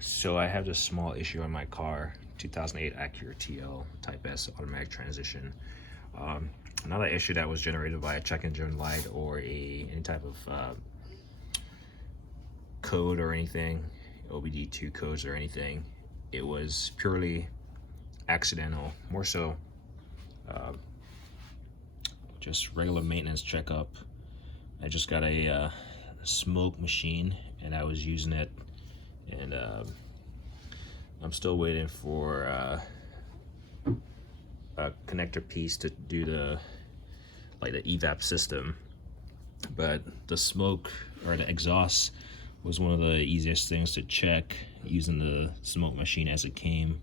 So I have this small issue on my car, 2008 Acura TL Type S automatic transmission. Another issue that was generated by a check engine light or any type of code or anything, OBD2 codes or anything. It was purely accidental, more so just regular maintenance checkup. I just got a smoke machine and I was using it, and I'm still waiting for a connector piece to do the evap system. But the smoke or the exhaust was one of the easiest things to check using the smoke machine as it came,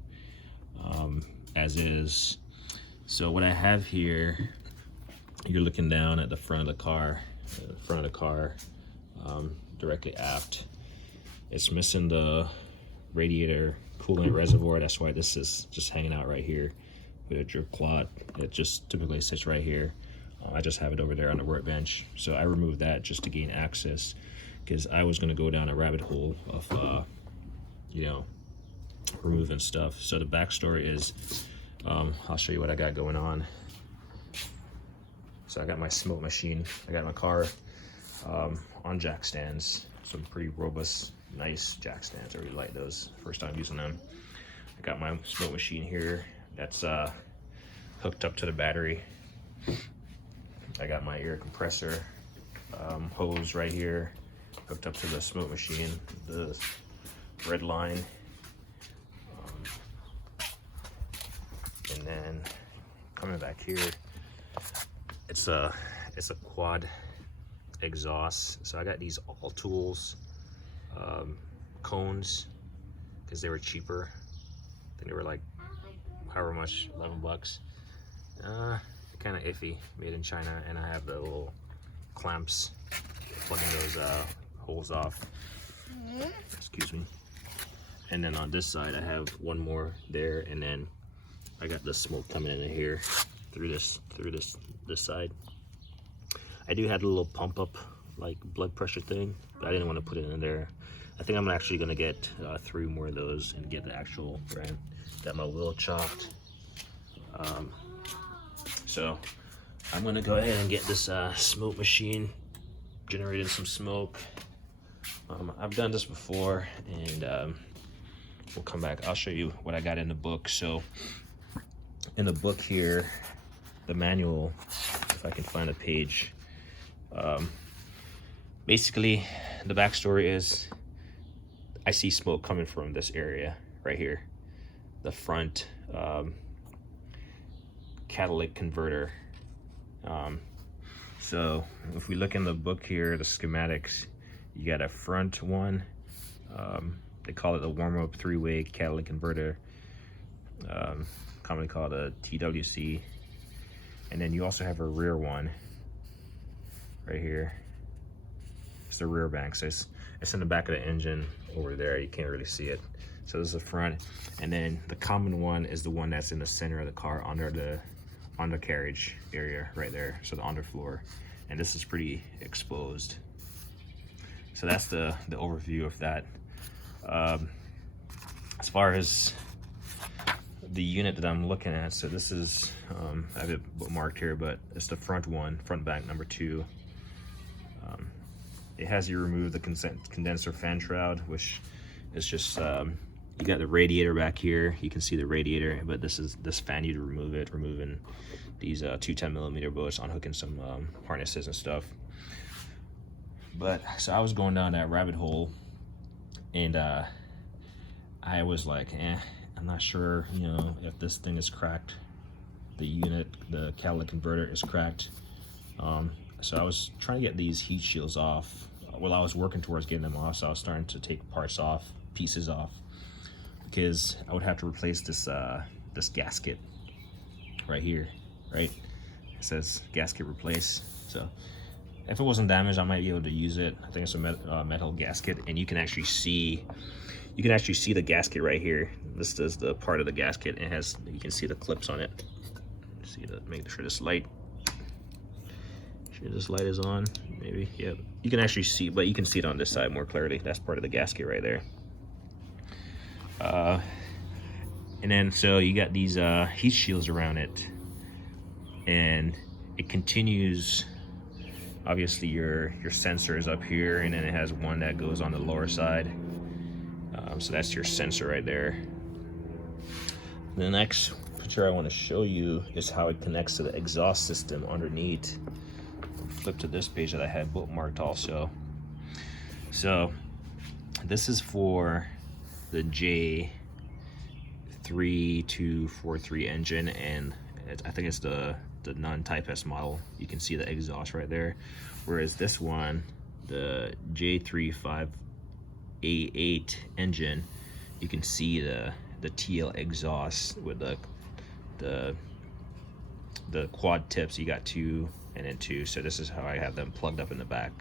as is. So what I have here, you're looking down at the front of the car, directly aft. It's missing the radiator coolant reservoir. That's why this is just hanging out right here with a drip clot. It just typically sits right here. I just have it over there on the workbench. So I removed that just to gain access, because I was going to go down a rabbit hole of, removing stuff. So the backstory is, I'll show you what I got going on. So I got my smoke machine. I got my car on jack stands. Some pretty robust, nice jack stands. I really like those. First time using them. I got my smoke machine here. That's hooked up to the battery. I got my air compressor hose right here, hooked up to the smoke machine. The red line. And then coming back here, it's a quad exhaust. So I got these all tools cones because they were cheaper. I think they were like however much, 11 bucks. Kind of iffy, made in China. And I have the little clamps plugging those holes off. Excuse me. And then on this side I have one more there, and then I got the smoke coming in here through this side. I do have a little pump up like blood pressure thing, but I didn't want to put it in there. I think I'm actually gonna get 3 more of those and get the actual brand. Got my wheel chopped. So I'm gonna go ahead and get this smoke machine generating some smoke. I've done this before, and we'll come back. I'll show you what I got in the book. So in the book here, the manual, if I can find a page, basically the backstory is I see smoke coming from this area right here, the front catalytic converter. So if we look in the book here, the schematics, you got a front one, they call it the warm-up 3-way catalytic converter, commonly called a TWC. And then you also have a rear one right here. It's the rear bank. So it's in the back of the engine over there. You can't really see it. So this is the front. And then the common one is the one that's in the center of the car under the undercarriage area right there. So the underfloor. And this is pretty exposed. So that's the overview of that. As far as the unit that I'm looking at, so this is, I have it marked here, but it's the front one, front bank number 2. It has you remove the condenser fan shroud, which is just, you got the radiator back here. You can see the radiator, but this fan, you to remove it, removing these 2 10mm bolts, unhooking some harnesses and stuff. But so I was going down that rabbit hole, and I was like, I'm not sure, if this thing is cracked. The unit, the catalytic converter is cracked. So I was trying to get these heat shields off. Well, I was working towards getting them off, so I was starting to take parts off, pieces off, because I would have to replace this this gasket right here, right? It says gasket replace. So if it wasn't damaged, I might be able to use it. I think it's a metal gasket, and you can actually see the gasket right here. This is the part of the gasket. It has, you can see the clips on it. See that, make sure this light is on, maybe. Yep. You can actually see, but you can see it on this side more clearly. That's part of the gasket right there. And then so you got these heat shields around it, and it continues. Obviously your sensor is up here, and then it has one that goes on the lower side. So that's your sensor right there. The next picture I want to show you is how it connects to the exhaust system underneath. Flip to this page that I had bookmarked also. So this is for the J3243 engine, and I think it's the non-Type S model. You can see the exhaust right there. Whereas this one, the J35A8 engine, you can see the TL exhaust with the quad tips. You got 2 and then 2. So this is how I have them plugged up in the back,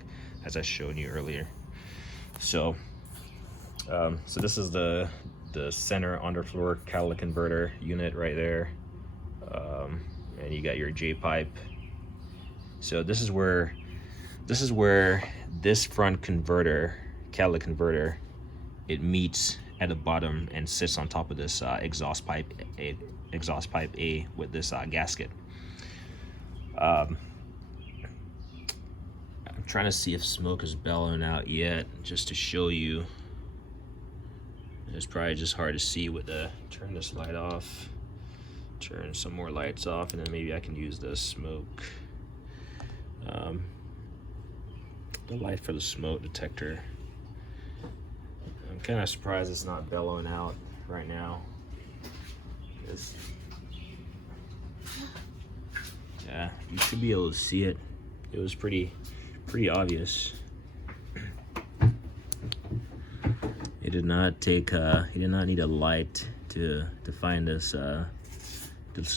as I showed you earlier. So so this is the center underfloor catalytic converter unit right there, and you got your J pipe. So this is where this front converter, catalytic converter, it meets at the bottom and sits on top of this exhaust pipe A with this gasket. I'm trying to see if smoke is bellowing out yet, just to show you. It's probably just hard to see with the, turn this light off, turn some more lights off, and then maybe I can use the smoke, the light for the smoke detector. I'm kind of surprised it's not bellowing out right now. Yeah, you should be able to see it. It was pretty obvious. It did not take. He did not need a light to find this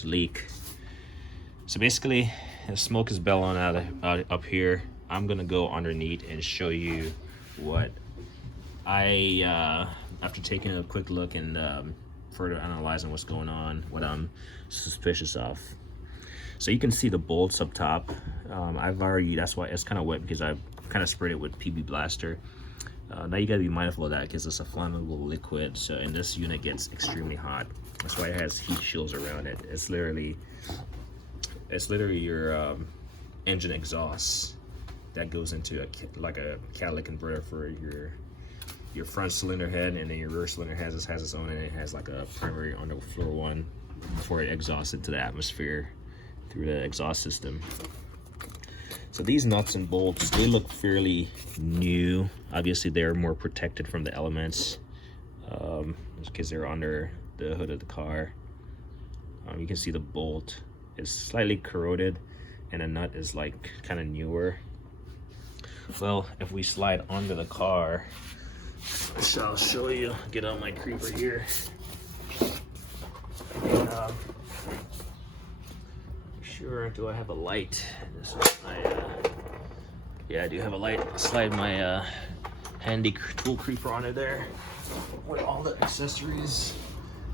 leak. So basically, the smoke is bellowing out up here. I'm gonna go underneath and show you what I, after taking a quick look and further analyzing what's going on, what I'm suspicious of. So you can see the bolts up top. That's why it's kind of wet, because I've kind of sprayed it with PB Blaster. Now you gotta be mindful of that, because it's a flammable liquid. So, and this unit gets extremely hot. That's why it has heat shields around it. It's literally your engine exhaust that goes into like a catalytic converter for your front cylinder head, and then your rear cylinder has its own, and it has like a primary underfloor one before it exhausts into the atmosphere through the exhaust system. So these nuts and bolts, they look fairly new. Obviously they're more protected from the elements, because they're under the hood of the car. You can see the bolt is slightly corroded, and the nut is like kind of newer. Well, if we slide under the car, so I'll show you. Get on my creeper here. Sure, do I have a light? This is my, yeah, I do have a light. Slide my handy tool creeper onto there with all the accessories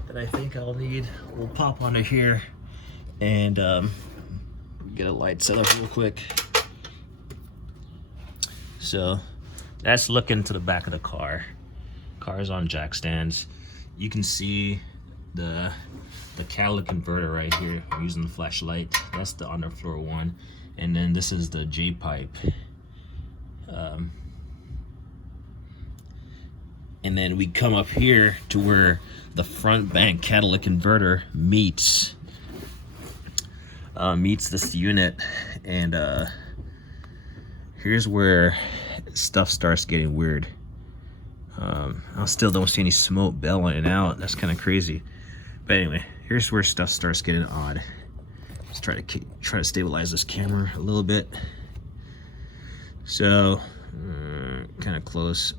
that I think I'll need. We'll pop onto here and get a light set up real quick. So that's looking to the back of the car. Car's on jack stands. You can see the catalytic converter right here. I'm using the flashlight. That's the underfloor one, and then this is the J pipe. And then we come up here to where the front bank catalytic converter meets this unit, and here's where stuff starts getting weird. I still don't see any smoke bellowing out. That's kind of crazy. But anyway, here's where stuff starts getting odd. Let's try to stabilize this camera a little bit. So, kind of close.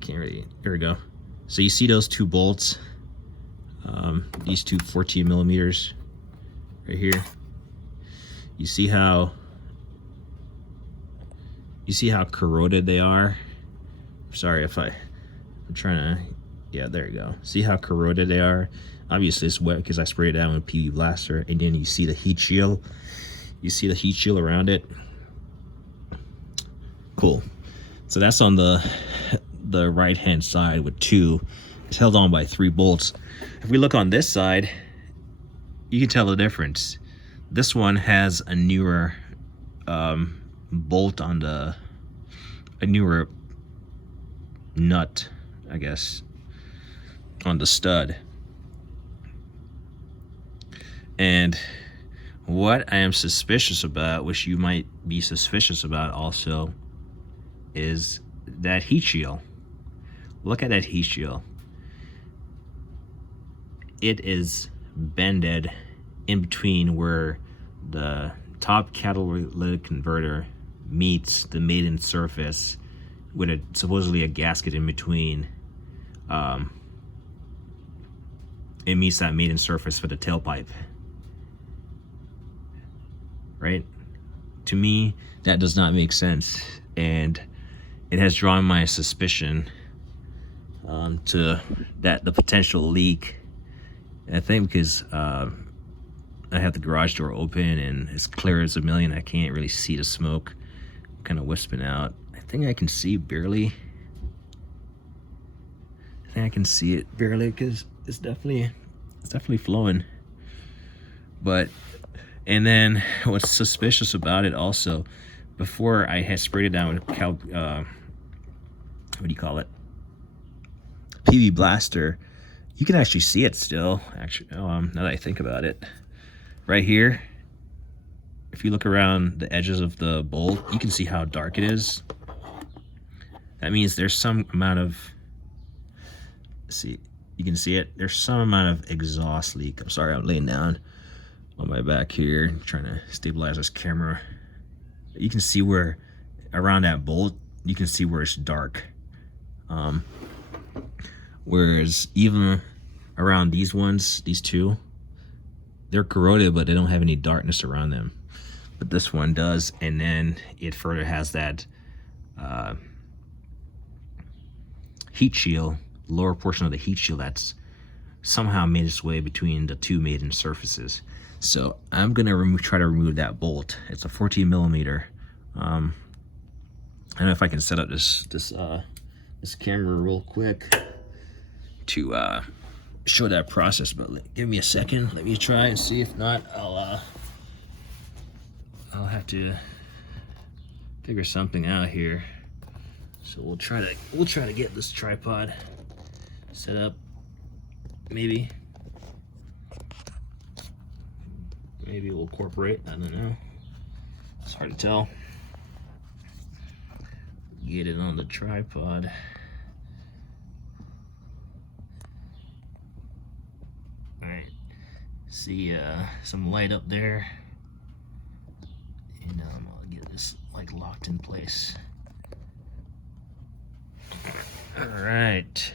Can't really. Here we go. So you see those 2 bolts? These 2 14 millimeters right here. You see how corroded they are? Sorry if I'm trying to. Yeah, there you go. See how corroded they are? Obviously it's wet because I sprayed it down with PB Blaster, and then you see the heat shield. You see the heat shield around it? Cool. So that's on the the right hand side with 2. It's held on by 3 bolts. If we look on this side, you can tell the difference. This one has a newer bolt on a newer nut, I guess, on the stud. And what I am suspicious about, which you might be suspicious about also, is that heat shield. Look at that heat shield. It is bended in between where the top catalytic converter meets the maiden surface with supposedly a gasket in between. It meets that maiden surface for the tailpipe. Right? To me, that does not make sense, and it has drawn my suspicion to the potential leak. And I think because I have the garage door open and it's clear as a million, I can't really see the smoke kind of wisping out. I think I can see barely. I think I can see it barely because it's definitely flowing. But and then what's suspicious about it also, before I had sprayed it down with what do you call it? PV Blaster, you can actually see it still. Actually, now that I think about it, right here, if you look around the edges of the bolt, you can see how dark it is. That means there's some amount of, see, you can see it. There's some amount of exhaust leak. I'm sorry, I'm laying down on my back here, trying to stabilize this camera. You can see where around that bolt, you can see where it's dark. Whereas even around these ones, these two, they're corroded, but they don't have any darkness around them. But this one does, and then it further has that heat shield, lower portion of the heat shield that's somehow made its way between the 2 maiden surfaces. So I'm gonna try to remove that bolt. It's a 14 millimeter. I don't know if I can set up this camera real quick to show that process, but give me a second. Let me try and see. If not, I'll have to figure something out here. So we'll try to get this tripod set up. Maybe we'll incorporate. I don't know. It's hard to tell. Get it on the tripod. All right. See some light up there. And I'm gonna get this like locked in place. All right.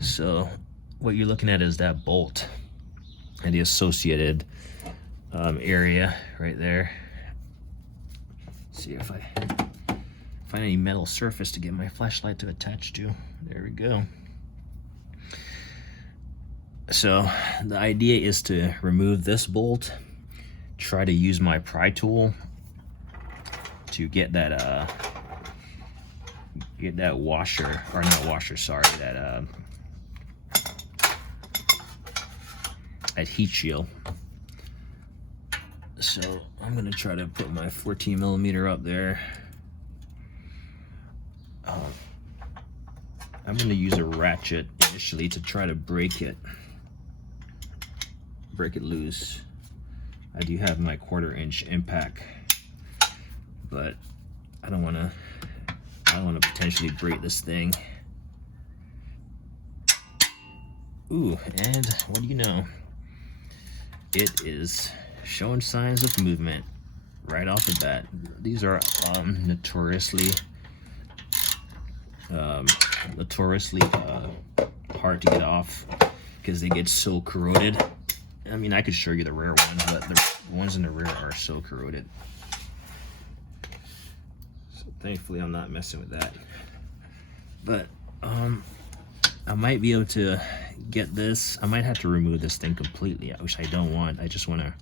So what you're looking at is that bolt and the associated area right there. See if I find any metal surface to get my flashlight to attach to. There we go. So the idea is to remove this bolt, try to use my pry tool to get that washer, or not washer, sorry, that heat shield. So I'm gonna try to put my 14 millimeter up there. I'm gonna use a ratchet initially to try to break it loose. I do have my 1/4 inch impact, but I don't wanna potentially break this thing. Ooh, and what do you know? It is showing signs of movement right off the bat. These are notoriously hard to get off because they get so corroded. I mean, I could show you the rear ones, but the ones in the rear are so corroded. So thankfully I'm not messing with that. But I might be able to get this. I might have to remove this thing completely, which I don't want. I just want to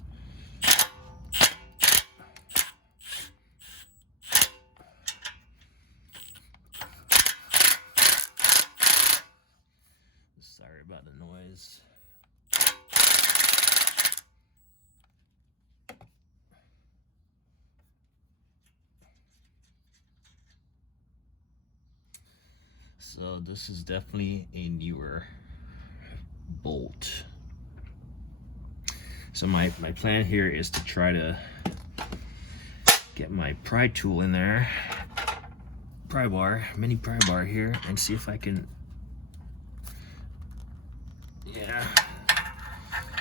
about the noise. So this is definitely a newer bolt. So my plan here is to try to get my pry tool in there, mini pry bar here, and see if I can,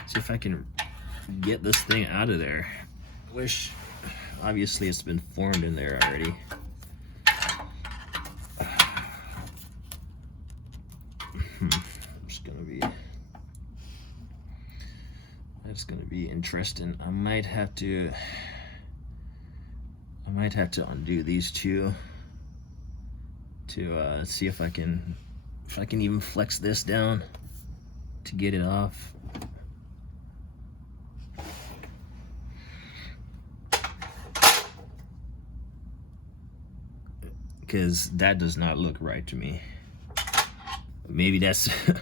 see if I can get this thing out of there. Which obviously it's been formed in there already. That's gonna be interesting. I might have to undo these two to see if I can even flex this down to get it off. Because that does not look right to me. Maybe that's you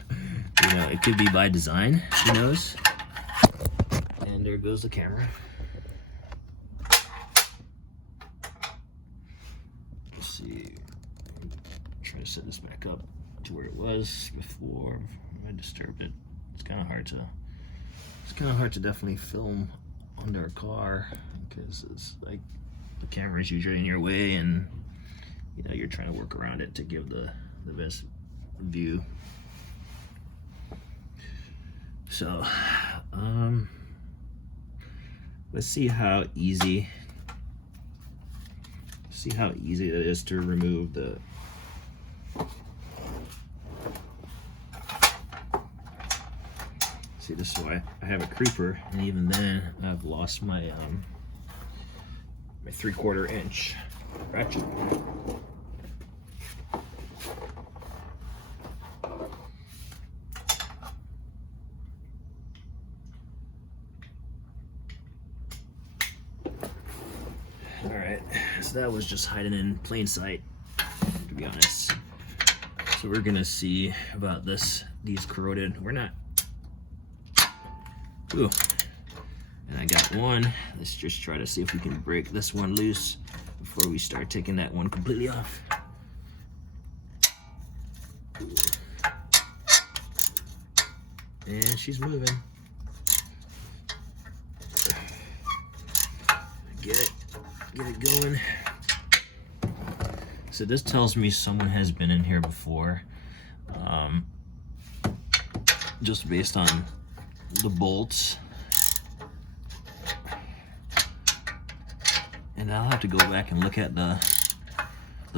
know, it could be by design, who knows. And there goes the camera. Let's see. Try to set this back up to where it was before I disturbed it. It's kind of hard to definitely film under a car because it's like the camera is usually in your way, and you know you're trying to work around it to give the best view. So let's see how easy it is to remove the see. This is why I have a creeper, and even then I've lost my my 3/4 inch ratchet. Alright, so that was just hiding in plain sight, to be honest. So we're gonna see about these corroded. We're not. Ooh. And I got one. Let's just try to see if we can break this one loose before we start taking that one completely off. Ooh. And she's moving. Get it going. So this tells me someone has been in here before, just based on the bolts. And I'll have to go back and look at the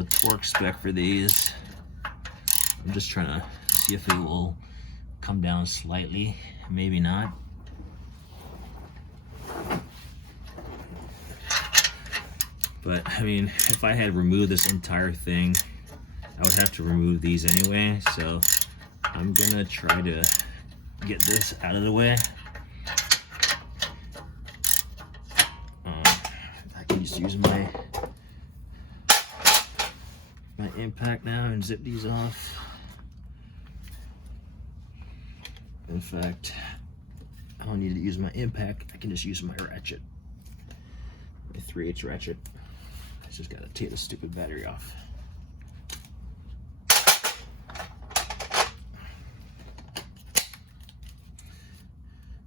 torque spec for these. I'm just trying to see if it will come down slightly, maybe not. But I mean, if I had removed this entire thing, I would have to remove these anyway. So I'm gonna try to get this out of the way. I can just use my impact now and zip these off. In fact, I don't need to use my impact. I can just use my ratchet, my 3/8 ratchet. Just gotta take the stupid battery off.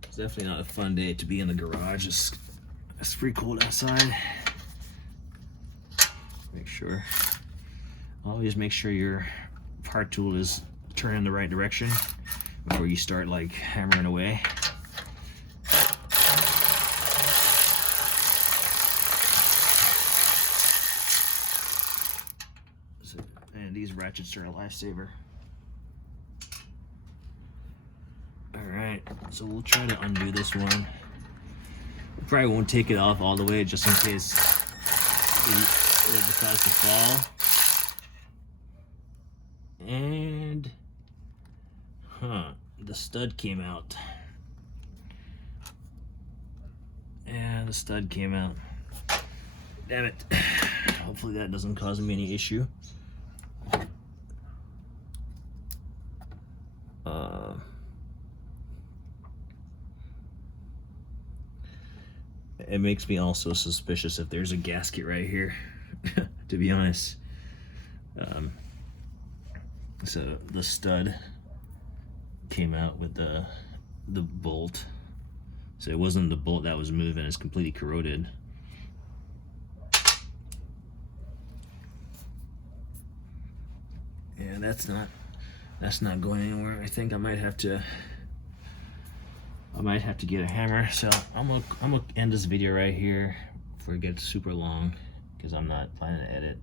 It's definitely not a fun day to be in the garage. It's pretty cold outside. Always make sure your power tool is turning the right direction before you start like hammering away. And these ratchets are a lifesaver. Alright, so we'll try to undo this one. We probably won't take it off all the way just in case it decides to fall. And the stud came out. And the stud came out. Damn it. Hopefully that doesn't cause me any issue. it makes me also suspicious if there's a gasket right here, to be honest. So the stud came out with the bolt. So it wasn't the bolt that was moving, it's completely corroded. Yeah, that's not going anywhere. I think I might have to get a hammer. So I'm gonna end this video right here before it gets super long, because I'm not planning to edit.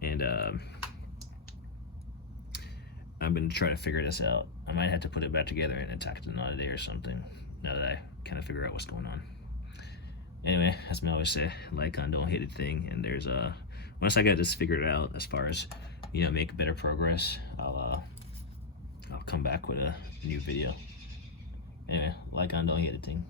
And I'm gonna try to figure this out. I might have to put it back together and attack it another day or something, now that I kind of figure out what's going on. Anyway, as I always say, like on don't hate a thing. And there's once I got this figured out, as far as, you know, make better progress, I'll come back with a new video. Anyway, like on don't hate a thing.